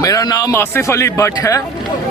मेरा नाम आसिफ अली भट्ट है।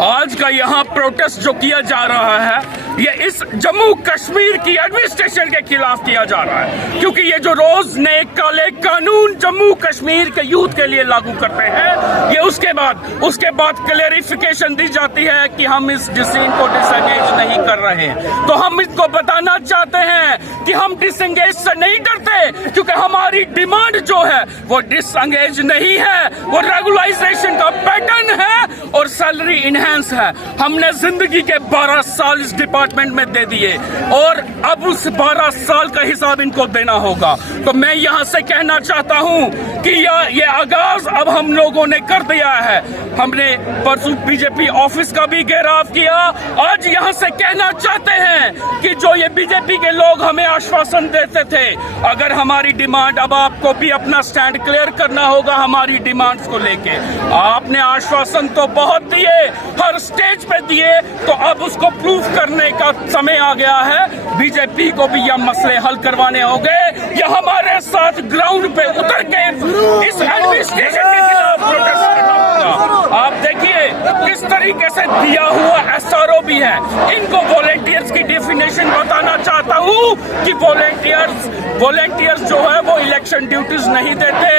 आज का यहाँ प्रोटेस्ट जो किया जा रहा है ये इस जम्मू कश्मीर की एडमिनिस्ट्रेशन के खिलाफ किया जा रहा है, क्योंकि ये जो रोज नए काले कानून जम्मू कश्मीर के यूथ के लिए लागू करते हैं, ये उसके बाद क्लेरिफिकेशन दी जाती है कि हम इस डिसीजन को डिसएंगेज नहीं कर रहे हैं। तो हम इसको बताना चाहते हैं कि हम डिसएंगेज से नहीं डरते, क्योंकि हमारी डिमांड जो है वो डिसएंगेज नहीं है, वो रेगुलाइजेशन का पैटर्न है और सैलरी इनहेंस है। हमने जिंदगी के 12 साल इस डिपार्टमेंट में दे दिए और अब उस 12 साल का हिसाब इनको देना होगा। तो मैं यहाँ से कहना चाहता हूँ कि ये आगाज अब हम लोगों ने कर दिया है। हमने परसों बीजेपी ऑफिस का भी घेराव किया। आज यहाँ से कहना चाहते हैं कि जो ये बीजेपी के लोग हमें आश्वासन देते थे, अगर हमारी डिमांड, अब आपको भी अपना स्टैंड क्लियर करना होगा हमारी डिमांड्स को लेके। आपने आश्वासन तो बहुत दिए, हर स्टेज पे दिए, तो अब उसको प्रूफ करने का समय आ गया है। बीजेपी को भी यह मसले हल करवाने होंगे या हमारे साथ ग्राउंड पे उतर के इस एडमिनिस्ट्रेशन के खिलाफ प्रोटेस्ट करना होगा। आप देखिए किस तरीके से दिया हुआ एसआरओ भी है। इनको वॉलेंटियर्स की डेफिनेशन बताना चाहता हूँ कि वॉलेंटियर्स जो है वो इलेक्शन ड्यूटीज नहीं देते,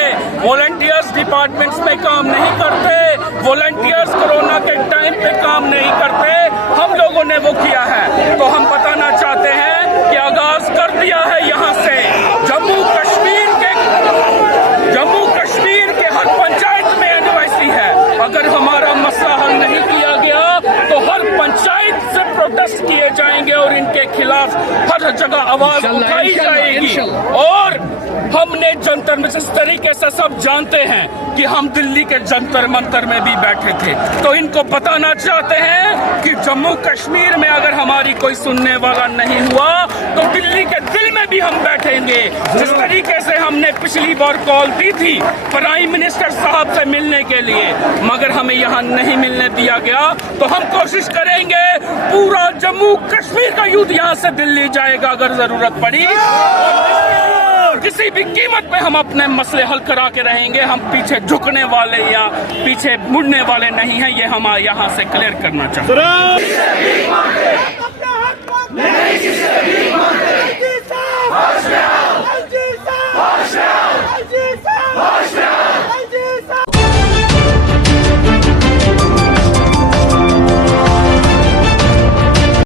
वॉलेंटियर्स डिपार्टमेंट्स में काम नहीं करते, वॉलेंटियर्स कोरोना के टाइम पे काम नहीं करते। हम लोगों ने वो किया है, तो हम बताना चाहते हैं कि आगाज कर दिया है यहाँ से जम्मू कश्मीर के हर पंचायत में एनवाईसी है। अगर हमारा मसला हल नहीं किया गया तो हर पंचायत से प्रोटेस्ट किए जाएंगे और इनके खिलाफ हर जगह आवाज उठाई जाएगी। और हमने जंतर में, जिस तरीके से सब जानते हैं कि हम दिल्ली के जंतर मंतर में भी बैठे थे, तो इनको बताना चाहते हैं कि जम्मू कश्मीर में अगर हमारी कोई सुनने वाला नहीं हुआ तो दिल्ली के दिल में भी हम बैठेंगे। जिस तरीके से हमने पिछली बार कॉल दी थी प्राइम मिनिस्टर साहब से मिलने के लिए, मगर हमें यहाँ नहीं मिलने दिया गया, तो हम कोशिश करेंगे पूरा जम्मू कश्मीर का यूथ यहाँ से दिल्ली जाएगा अगर जरूरत पड़ी। किसी भी कीमत पे हम अपने मसले हल करा के रहेंगे। हम पीछे झुकने वाले या पीछे मुड़ने वाले नहीं हैं, ये हम यहाँ से क्लियर करना चाहते हैं।